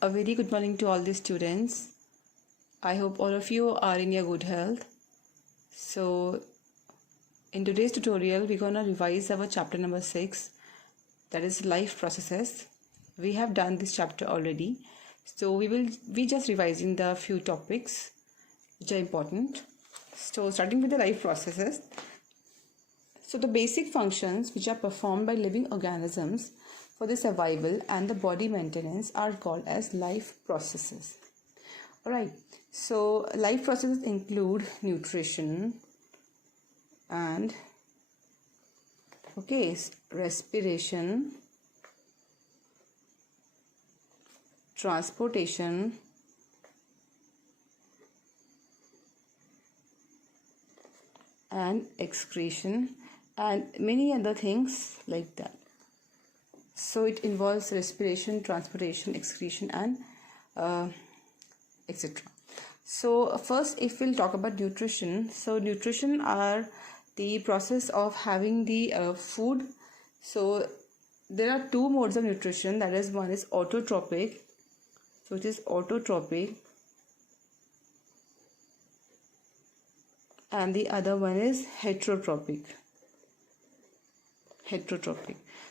A very good morning to all the students. I hope all of you are in your good health. So, in today's tutorial, we're gonna revise our chapter number 6, that is life processes. We have done this chapter already, so we will be just revising the few topics which are important. So, starting with the life processes. So, the basic functions which are performed by living organisms for the survival and the body maintenance are called as life processes. Alright, so life processes include nutrition and respiration, transportation, and excretion, and many other things like that. So it involves respiration, transportation, excretion, and etc. So first, if we'll talk about nutrition, so nutrition are the process of having the food. So there are two modes of nutrition, that is, one is autotrophic, so it is autotrophic, and the other one is heterotrophic.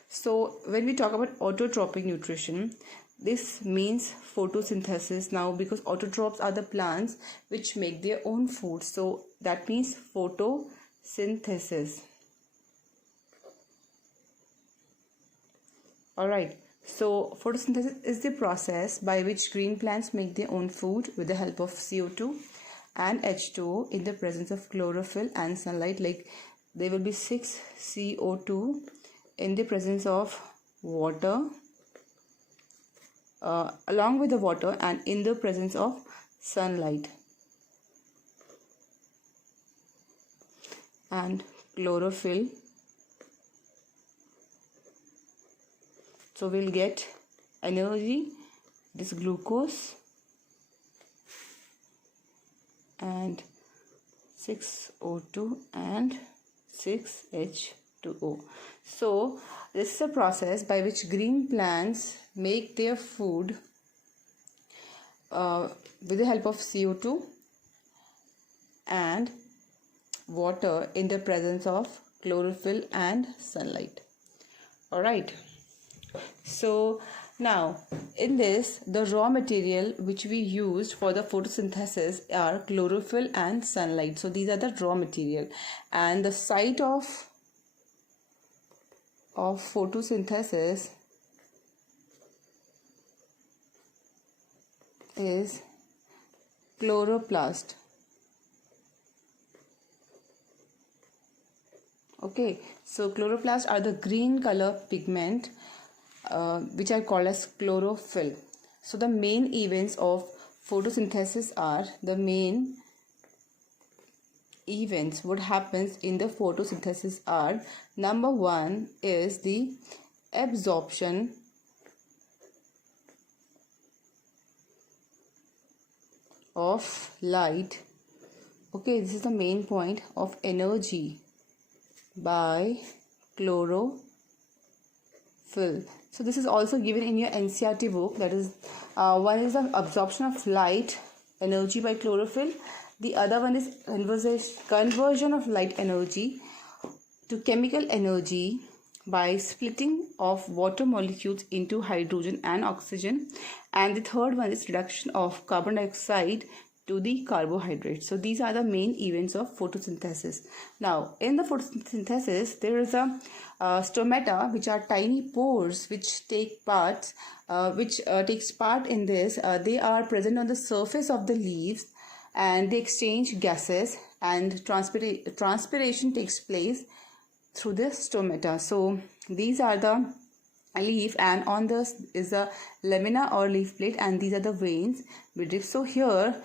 So when we talk about autotrophic nutrition, this means photosynthesis. Now, because autotrophs are the plants which make their own food, so that means photosynthesis. Alright, so photosynthesis is the process by which green plants make their own food with the help of CO2 and H2O in the presence of chlorophyll and sunlight. Like there will be 6 CO2 in the presence of water, along with the water, and in the presence of sunlight, and chlorophyll. So we'll get energy, this glucose, and 6O2 and 6H2O. So this is a process by which green plants make their food with the help of CO2 and water in the presence of chlorophyll and sunlight. Alright, so now in this, the raw material which we used for the photosynthesis are chlorophyll and sunlight. So these are the raw material, and the site of photosynthesis is chloroplast. Okay, so chloroplasts are the green color pigment which are called as chlorophyll. So the main events of photosynthesis are, the main events what happens in the photosynthesis are, number one is the absorption of light. Okay, this is the main point of energy by chlorophyll. So this is also given in your NCERT book, that is one is the absorption of light energy by chlorophyll, the other one is conversion of light energy to chemical energy by splitting of water molecules into hydrogen and oxygen, and the third one is reduction of carbon dioxide to the carbohydrates. So these are the main events of photosynthesis. Now in the photosynthesis, there is a stomata, which are tiny pores which takes part in this. They are present on the surface of the leaves, and they exchange gases, and transpiration takes place through the stomata. So these are the leaf, and on this is the lamina or leaf plate, and these are the veins. So here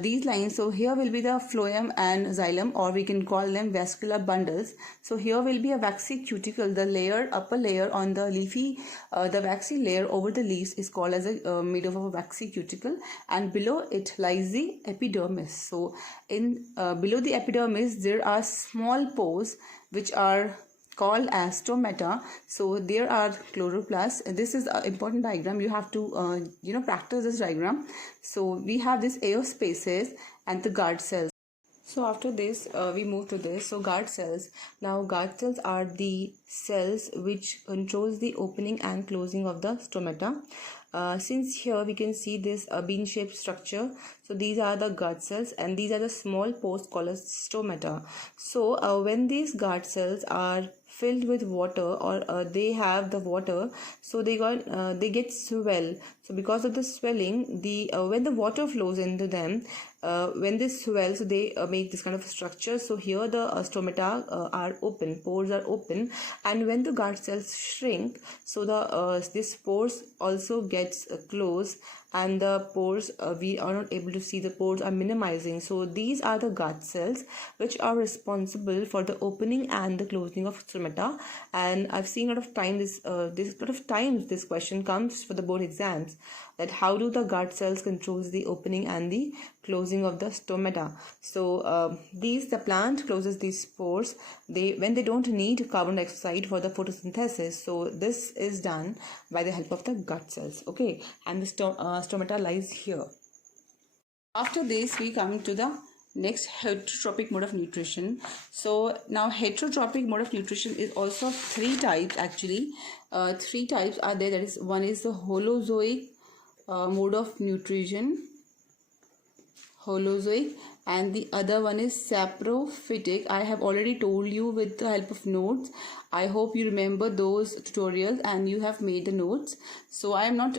these lines, so here will be the phloem and xylem, or we can call them vascular bundles. So here will be a waxy cuticle, the layer, upper layer on the leafy, the waxy layer over the leaves is called as a made of a waxy cuticle, and below it lies the epidermis. So in below the epidermis there are small pores which are called as stomata. So there are chloroplasts. This is an important diagram. You have to practice this diagram. So we have this air spaces and the guard cells. So after this we move to this. So guard cells. Now guard cells are the cells which controls the opening and closing of the stomata. Since here we can see this bean shaped structure, so these are the guard cells and these are the small pores called as stomata. So when these guard cells are filled with water, or they have the water, so they get swell. So because of the swelling, the when the water flows into them, when they swell, so they make this kind of structure. So here the stomata are open, pores are open, and when the guard cells shrink, so the this pores also gets closed, and the pores we are not able to see, the pores are minimizing. So these are the guard cells which are responsible for the opening and the closing of stomata. And I've seen a lot of time this question comes for the board exams, that how do the guard cells controls the opening and the closing of the stomata. So the plant closes these pores when they don't need carbon dioxide for the photosynthesis. So this is done by the help of the guard cells. Okay, and the stomata lies here. After this we come to the next, heterotrophic mode of nutrition. So now heterotrophic mode of nutrition is also 3 types actually. 3 types are there. That is, one is the holozoic mode of nutrition, and the other one is saprophytic. I have already told you with the help of notes. I hope you remember those tutorials and you have made the notes. So I am not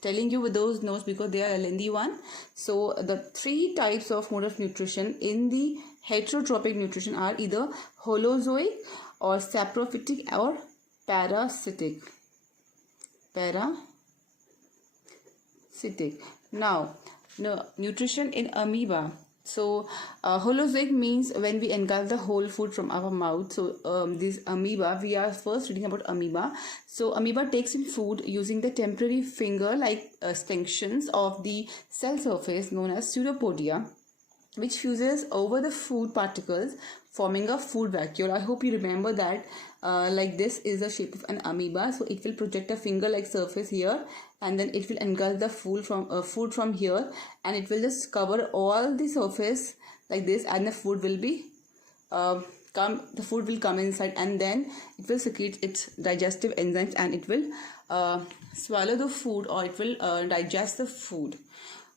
telling you with those notes because they are a lengthy one. So the 3 types of mode of nutrition in the heterotrophic nutrition are either holozoic or saprophytic or parasitic. Now, nutrition in amoeba. So holozoic means when we engulf the whole food from our mouth. So this amoeba, we are first reading about amoeba. So amoeba takes in food using the temporary finger-like extensions of the cell surface known as pseudopodia, which fuses over the food particles, forming a food vacuole. I hope you remember that. Like this is the shape of an amoeba. So it will project a finger-like surface here, and then it will engulf the food from here, and it will just cover all the surface like this, and the food will be come inside, and then it will secrete its digestive enzymes, and it will swallow the food, or it will digest the food.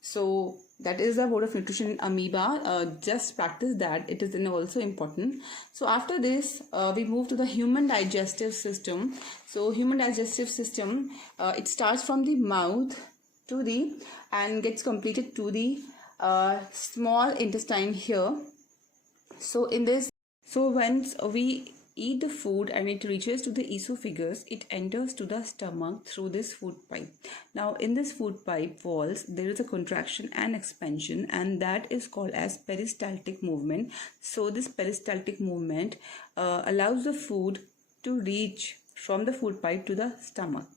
So that is the mode of nutrition in amoeba. Just practice that. It is also important. So after this, we move to the human digestive system. So human digestive system, it starts from the mouth to and gets completed to the small intestine here. So once we eat the food and it reaches to the esophagus, it enters to the stomach through this food pipe. Now in this food pipe walls, there is a contraction and expansion, and that is called as peristaltic movement. So this peristaltic movement allows the food to reach from the food pipe to the stomach.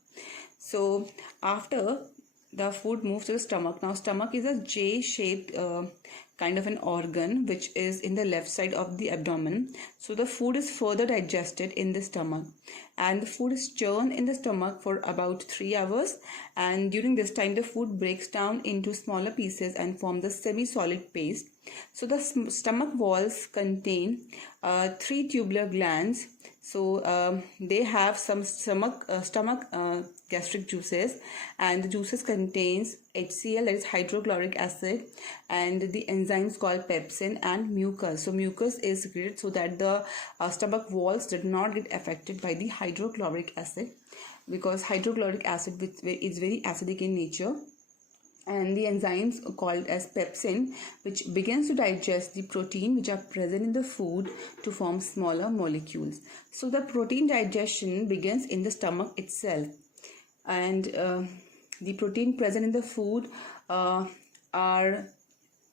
So after the food moves to the stomach, now stomach is a J-shaped kind of an organ which is in the left side of the abdomen. So the food is further digested in the stomach, and the food is churned in the stomach for about 3 hours, and during this time the food breaks down into smaller pieces and forms the semi-solid paste. So the stomach walls contain 3 tubular glands. So they have some stomach gastric juices, and the juices contains HCl, that is hydrochloric acid, and the enzymes called pepsin and mucus. So mucus is secreted so that the stomach walls did not get affected by the hydrochloric acid, because hydrochloric acid is very acidic in nature. And the enzymes called as pepsin, which begins to digest the protein which are present in the food to form smaller molecules. So the protein digestion begins in the stomach itself, and the protein present in the food are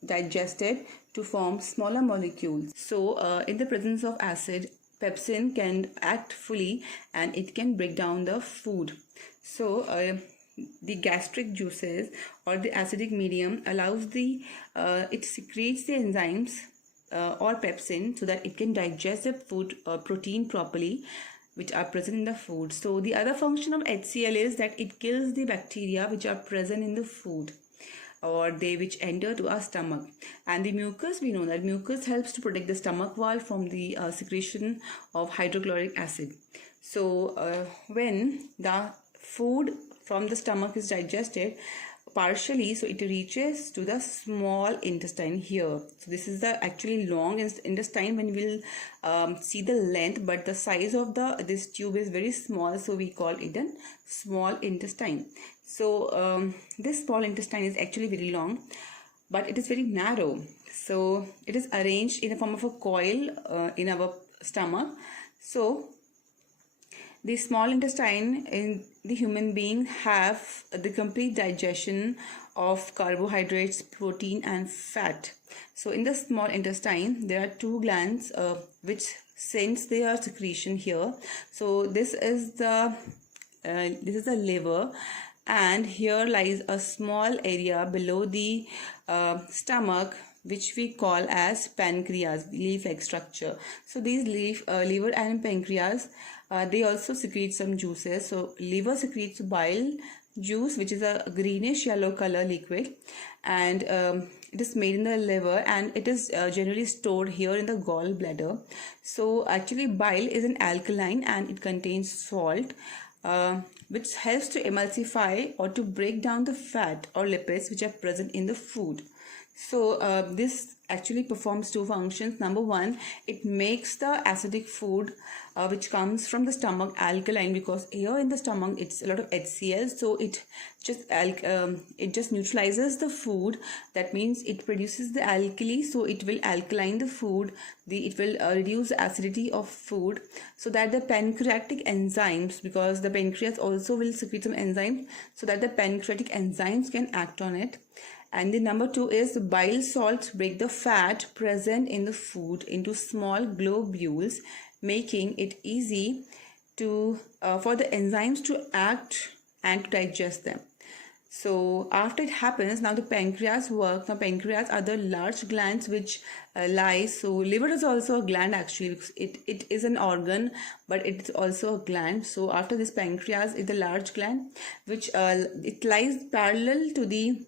digested to form smaller molecules. So in the presence of acid, pepsin can act fully and it can break down the food. So the gastric juices or the acidic medium allows it secretes the enzymes or pepsin so that it can digest the food protein properly, which are present in the food. So the other function of HCl is that it kills the bacteria which are present in the food, or they which enter to our stomach. And the mucus, we know that mucus helps to protect the stomach wall from the secretion of hydrochloric acid. So when the food from the stomach is digested partially, so it reaches to the small intestine here. So this is the actually long intestine when we will see the length, but the size of this tube is very small, so we call it a small intestine. So this small intestine is actually very long, but it is very narrow. So it is arranged in the form of a coil in our stomach. So the small intestine in the human being have the complete digestion of carbohydrates, protein and fat. So in the small intestine there are two glands which sends their secretion here. So this is the liver, and here lies a small area below the stomach which we call as pancreas, leaf-like structure. So these liver and pancreas, they also secrete some juices. So liver secretes bile juice, which is a greenish yellow color liquid, and it is made in the liver, and it is generally stored here in the gallbladder. So actually bile is an alkaline and it contains salt, which helps to emulsify or to break down the fat or lipids which are present in the food. So this actually performs two functions. Number one, it makes the acidic food which comes from the stomach alkaline, because here in the stomach it's a lot of HCl, so it just neutralizes the food. That means it produces the alkali, so it will alkaline the food. It will reduce the acidity of food, so that the pancreatic enzymes, because the pancreas also will secrete some enzymes, so that the pancreatic enzymes can act on it. And the number two is bile salts break the fat present in the food into small globules, making it easy to for the enzymes to act and to digest them. So after it happens, now the pancreas works. Now pancreas are the large glands which lies. So liver is also a gland actually, because it is an organ, but it is also a gland. So after this, pancreas is the large gland which it lies parallel to the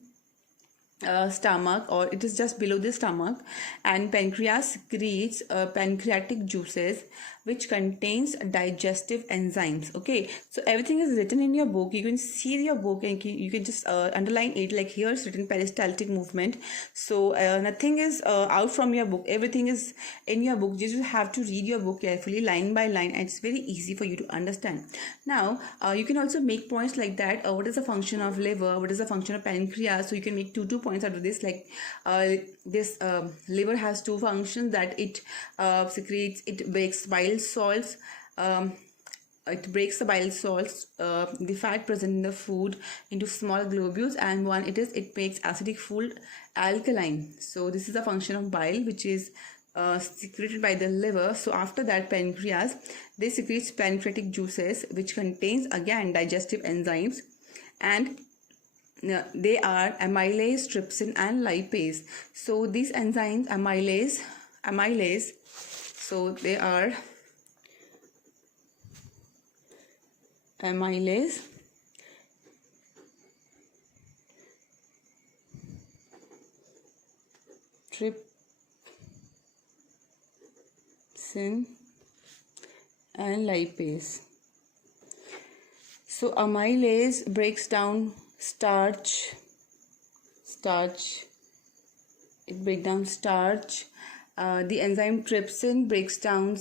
stomach, or it is just below the stomach, and pancreas secretes pancreatic juices which contains digestive enzymes. Okay, so everything is written in your book. You can see your book and you can just underline it, like here it's written peristaltic movement. So nothing is out from your book, everything is in your book. You just have to read your book carefully line by line, and it's very easy for you to understand. Now you can also make points like that. What is the function of liver, what is the function of pancreas? So you can make two points out of this, like this liver has two functions, that it breaks bile salts, it breaks the bile salts, the fat present in the food, into small globules, and one it makes acidic food alkaline. So this is the function of bile, which is secreted by the liver. So after that, pancreas, they secretes pancreatic juices which contains again digestive enzymes, and they are amylase, trypsin and lipase. So these enzymes, amylase, so they are amylase, trypsin and lipase. So amylase breaks down starch, it breaks down starch. The enzyme trypsin breaks down,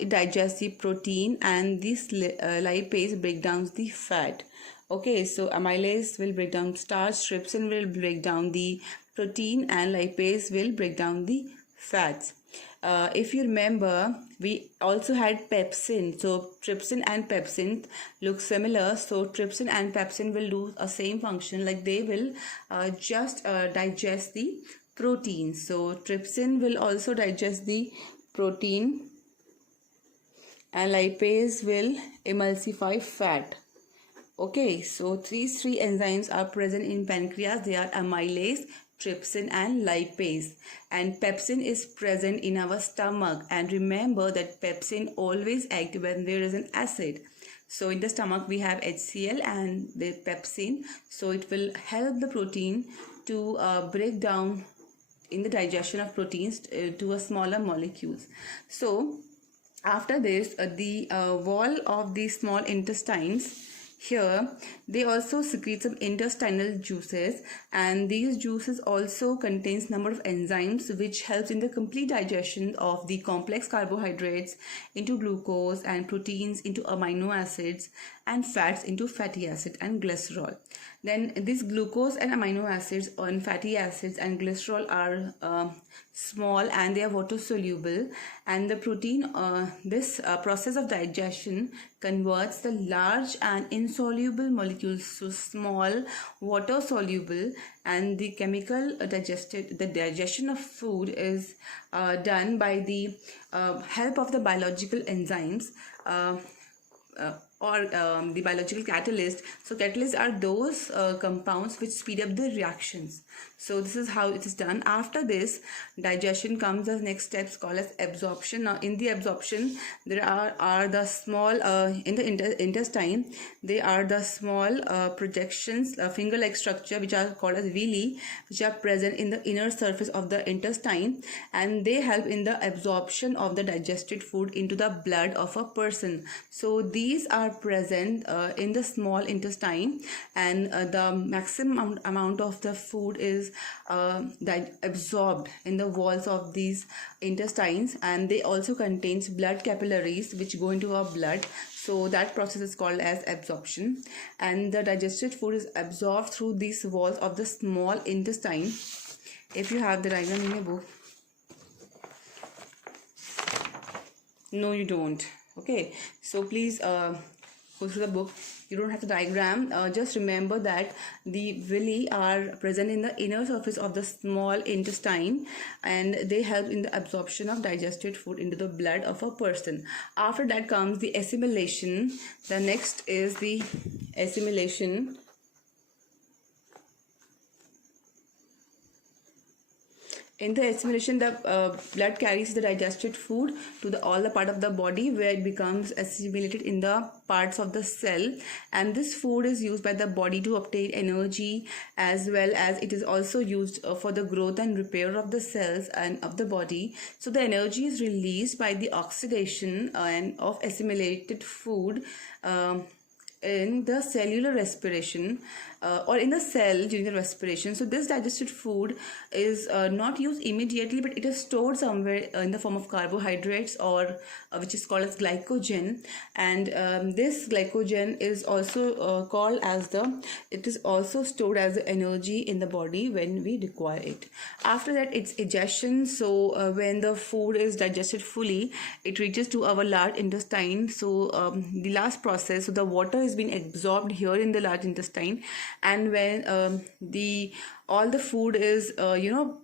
it digests the protein, and this lipase breaks down the fat. Okay, so amylase will break down starch, trypsin will break down the protein, and lipase will break down the fats. If you remember, we also had pepsin. So trypsin and pepsin look similar. So trypsin and pepsin will do a same function, like they will just digest the protein. So trypsin will also digest the protein, and lipase will emulsify fat. Okay, so these three enzymes are present in pancreas. They are amylase, trypsin and lipase, and pepsin is present in our stomach. And remember that pepsin always acts when there is an acid. So in the stomach we have HCl and the pepsin, so it will help the protein to break down in the digestion of proteins to a smaller molecules. So after this, the wall of the small intestines, here they also secrete some intestinal juices, and these juices also contains number of enzymes which helps in the complete digestion of the complex carbohydrates into glucose, and proteins into amino acids, and fats into fatty acid and glycerol. Then these glucose and amino acids and fatty acids and glycerol are small and they are water soluble, and the protein this process of digestion converts the large and insoluble molecules to small water soluble, and the digestion of food is done by the help of the biological enzymes or the biological catalyst. So catalysts are those compounds which speed up the reactions. So this is how it is done. After this, digestion comes as next steps called as absorption. Now in the absorption, there are the small in the intestine, they are the small projections, finger-like structure which are called as villi, which are present in the inner surface of the intestine, and they help in the absorption of the digested food into the blood of a person. So these are present in the small intestine, and the maximum amount of the food is absorbed in the walls of these intestines, and they also contains blood capillaries which go into our blood. So that process is called as absorption, and the digested food is absorbed through these walls of the small intestine. If you have the diagram in your book. No, you don't. Okay, so please go through the book. You don't have the diagram. Just remember that the villi are present in the inner surface of the small intestine, and they help in the absorption of digested food into the blood of a person. After that comes the assimilation. The next is the assimilation. In the assimilation, the blood carries the digested food to all the part of the body, where it becomes assimilated in the parts of the cell, and this food is used by the body to obtain energy, as well as it is also used for the growth and repair of the cells and of the body. So the energy is released by the oxidation and of assimilated food in the cellular respiration or in the cell during the respiration. So this digested food is not used immediately, but it is stored somewhere in the form of carbohydrates, or which is called as glycogen, and this glycogen is also called as it is also stored as energy in the body when we require it. After that, it's digestion. So when the food is digested fully, it reaches to our large intestine. So the last process, so the water is being absorbed here in the large intestine, and when all the food is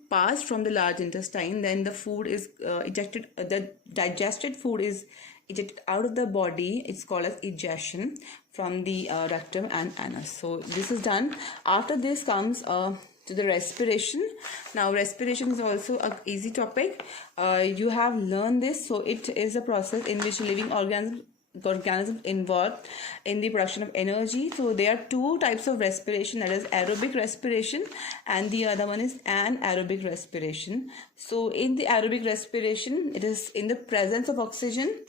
passed from the large intestine, then the food is ejected, the digested food is ejected out of the body. It's called as egestion from the rectum and anus. So this is done. After this comes to the respiration. Now respiration is also an easy topic. You have learned this. So it is a process in which living organisms involved in the production of energy. So there are two types of respiration, that is aerobic respiration, and the other one is anaerobic respiration. So in the aerobic respiration, it is in the presence of oxygen,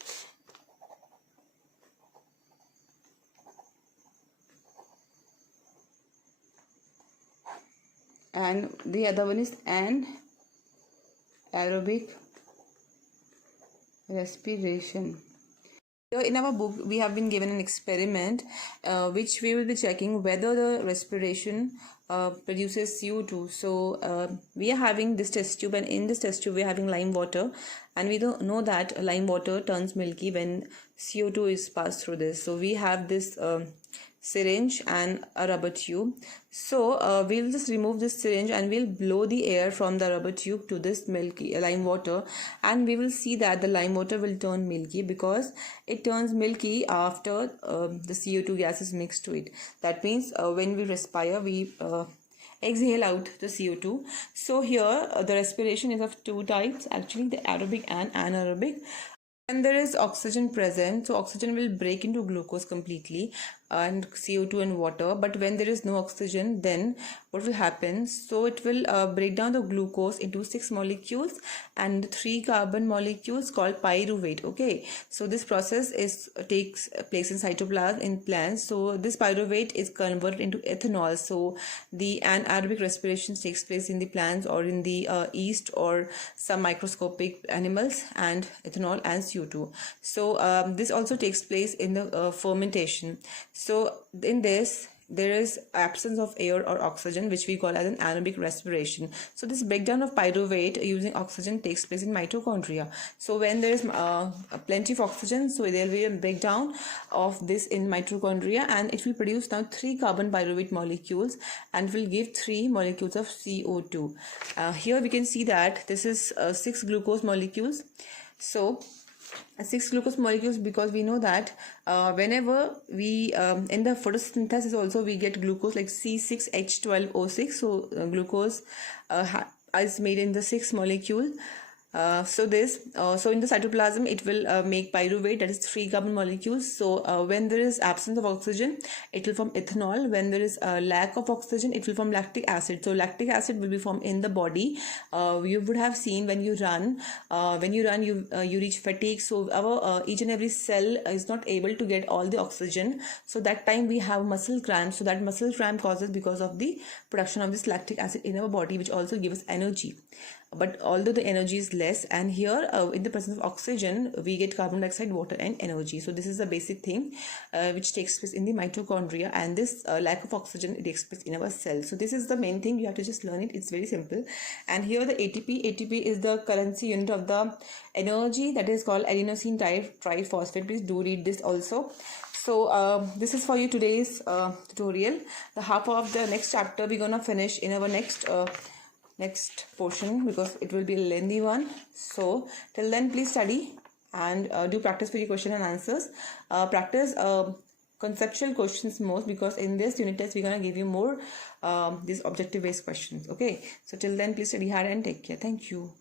and the other one is anaerobic respiration. Here in our book, we have been given an experiment which we will be checking whether the respiration produces CO2. So we are having this test tube, and in this test tube we are having lime water, and we don't know that lime water turns milky when CO2 is passed through this. So we have this syringe and a rubber tube. So we'll just remove this syringe and we'll blow the air from the rubber tube to this milky lime water, and we will see that the lime water will turn milky, because it turns milky after the CO2 gas is mixed to it. That means when we respire, we exhale out the CO2. So here the respiration is of two types, actually, the aerobic and anaerobic. When there is oxygen present, so oxygen will break into glucose completely and CO2 and water. But when there is no oxygen, then what will happen? So it will break down the glucose into 6 molecules and 3 carbon molecules called pyruvate. Okay, so this process takes place in cytoplasm in plants. So this pyruvate is converted into ethanol. So the anaerobic respiration takes place in the plants or in the yeast or some microscopic animals, and ethanol and CO2. So this also takes place in the fermentation. So in this there is absence of air or oxygen, which we call as an anaerobic respiration. So this breakdown of pyruvate using oxygen takes place in mitochondria. So when there is plenty of oxygen, so there will be a breakdown of this in mitochondria, and it will produce now 3 carbon pyruvate molecules and will give 3 molecules of CO2. Here we can see that this is 6 glucose molecules. So 6 glucose molecules, because we know that whenever we in the photosynthesis also we get glucose like C6H12O6. So glucose is made in the 6 molecule. So in the cytoplasm it will make pyruvate, that is 3 carbon molecules. So when there is absence of oxygen, it will form ethanol. When there is lack of oxygen, it will form lactic acid. So lactic acid will be formed in the body. You would have seen when you run you reach fatigue. So our each and every cell is not able to get all the oxygen. So that time we have muscle cramps. So that muscle cramp causes because of the production of this lactic acid in our body, which also gives us energy. But although the energy is less, and here in the presence of oxygen we get carbon dioxide, water and energy. So this is the basic thing which takes place in the mitochondria, and this lack of oxygen, it takes place in our cells. So this is the main thing, you have to just learn it. It's very simple. And here the ATP is the currency unit of the energy, that is called adenosine triphosphate. Please do read this also. So this is for you today's tutorial. The half of the next chapter we're gonna finish in our next portion, because it will be a lengthy one. So till then, please study and do practice for your question and answers. Practice conceptual questions most, because in this unit test we're gonna give you more these objective based questions. Okay, so till then, please study hard and take care. Thank you.